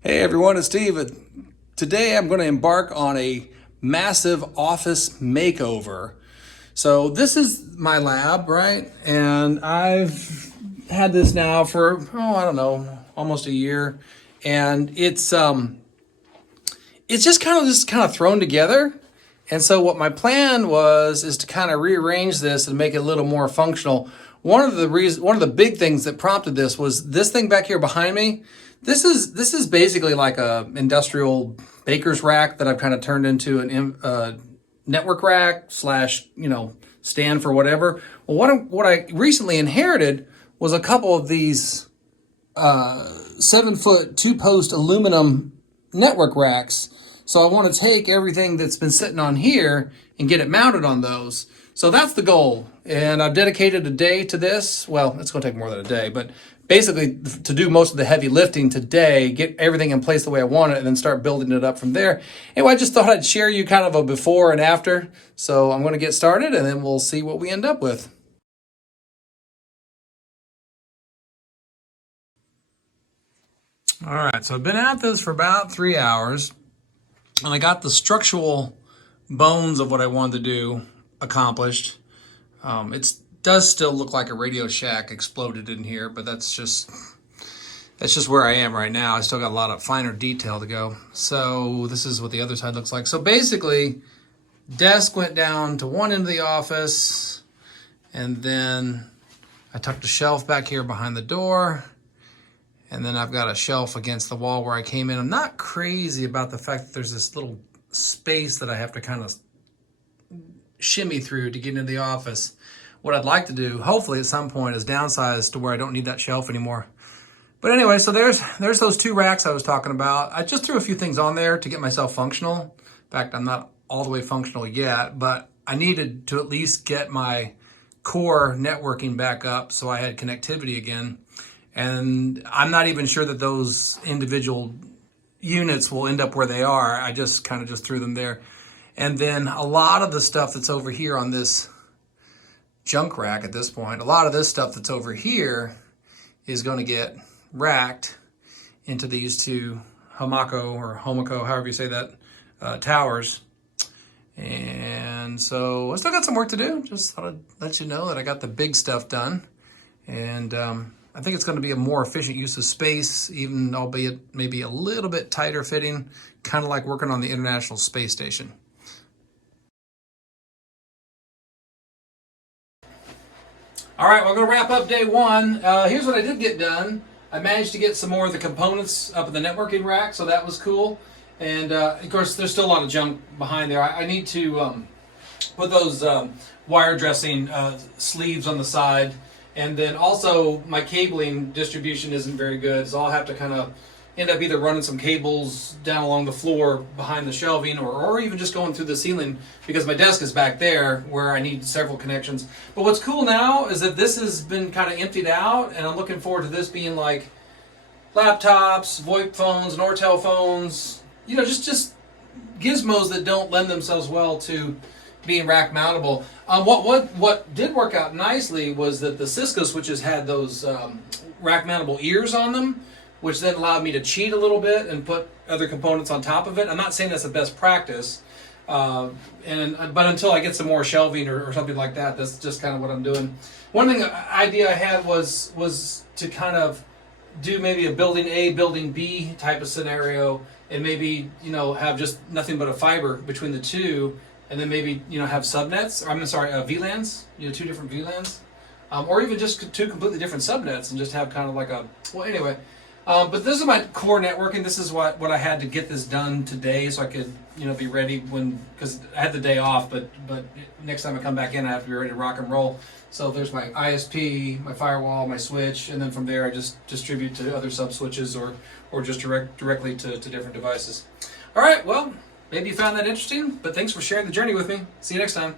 Hey everyone, it's Steve. Today I'm going to embark on a massive office makeover. So this is my lab, right? And I've had this now for, I don't know, almost a year. And it's just kind of thrown together. And so what my plan was is to kind of rearrange this and make it a little more functional. One of the big things that prompted this was this thing back here behind me. This is basically like a industrial baker's rack that I've kind of turned into an network rack slash stand for whatever. Well, what I recently inherited was a couple of these 7-foot 2-post aluminum network racks. So I want to take everything that's been sitting on here and get it mounted on those. So that's the goal. And I've dedicated a day to this. Well, it's going to take more than a day, but basically to do most of the heavy lifting today, get everything in place the way I want it, and then start building it up from there. Anyway, I just thought I'd share you kind of a before and after. So I'm going to get started and then we'll see what we end up with. All right, so I've been at this for about 3 hours, and I got the structural bones of what I wanted to do accomplished. It does still look like a Radio Shack exploded in here, but that's just where I am right now. I still got a lot of finer detail to go. So this is what the other side looks like. So basically, desk went down to one end of the office, and then I tucked a shelf back here behind the door. And then I've got a shelf against the wall where I came in. I'm not crazy about the fact that there's this little space that I have to kind of shimmy through to get into the office. What I'd like to do, hopefully at some point, is downsize to where I don't need that shelf anymore. But anyway, so there's those 2 racks I was talking about. I just threw a few things on there to get myself functional. In fact, I'm not all the way functional yet, but I needed to at least get my core networking back up so I had connectivity again. And I'm not even sure that those individual units will end up where they are. I just kind of threw them there. And then a lot of the stuff that's over here on this junk rack at this point, a lot of this stuff that's over here is going to get racked into these 2 Homako, however you say that, towers. And so I still got some work to do. Just thought I'd let you know that I got the big stuff done. And I think it's going to be a more efficient use of space, even albeit maybe a little bit tighter fitting, kind of like working on the International Space Station. All right, well, I'm going to wrap up day 1. Here's what I did get done. I managed to get some more of the components up in the networking rack, so that was cool. And of course, there's still a lot of junk behind there. I need to put those wire dressing sleeves on the side. And then also my cabling distribution isn't very good, so I'll have to kind of end up either running some cables down along the floor behind the shelving or even just going through the ceiling because my desk is back there where I need several connections. But what's cool now is that this has been kind of emptied out, and I'm looking forward to this being like laptops, VoIP phones, Nortel phones, just gizmos that don't lend themselves well to being rack mountable. What did work out nicely was that the Cisco switches had those rack mountable ears on them, which then allowed me to cheat a little bit and put other components on top of it. I'm not saying that's the best practice, but until I get some more shelving or something like that, that's just kind of what I'm doing. One idea I had was to kind of do maybe a building A, building B type of scenario, and maybe have just nothing but a fiber between the 2. And then maybe have subnets, or VLANs, 2 different VLANs, or even just 2 completely different subnets, and just have kind of like anyway. But this is my core networking. This is what I had to get this done today, so I could be ready because I had the day off. But next time I come back in, I have to be ready to rock and roll. So there's my ISP, my firewall, my switch, and then from there I just distribute to other sub switches or just directly to different devices. All right, well. Maybe you found that interesting, but thanks for sharing the journey with me. See you next time.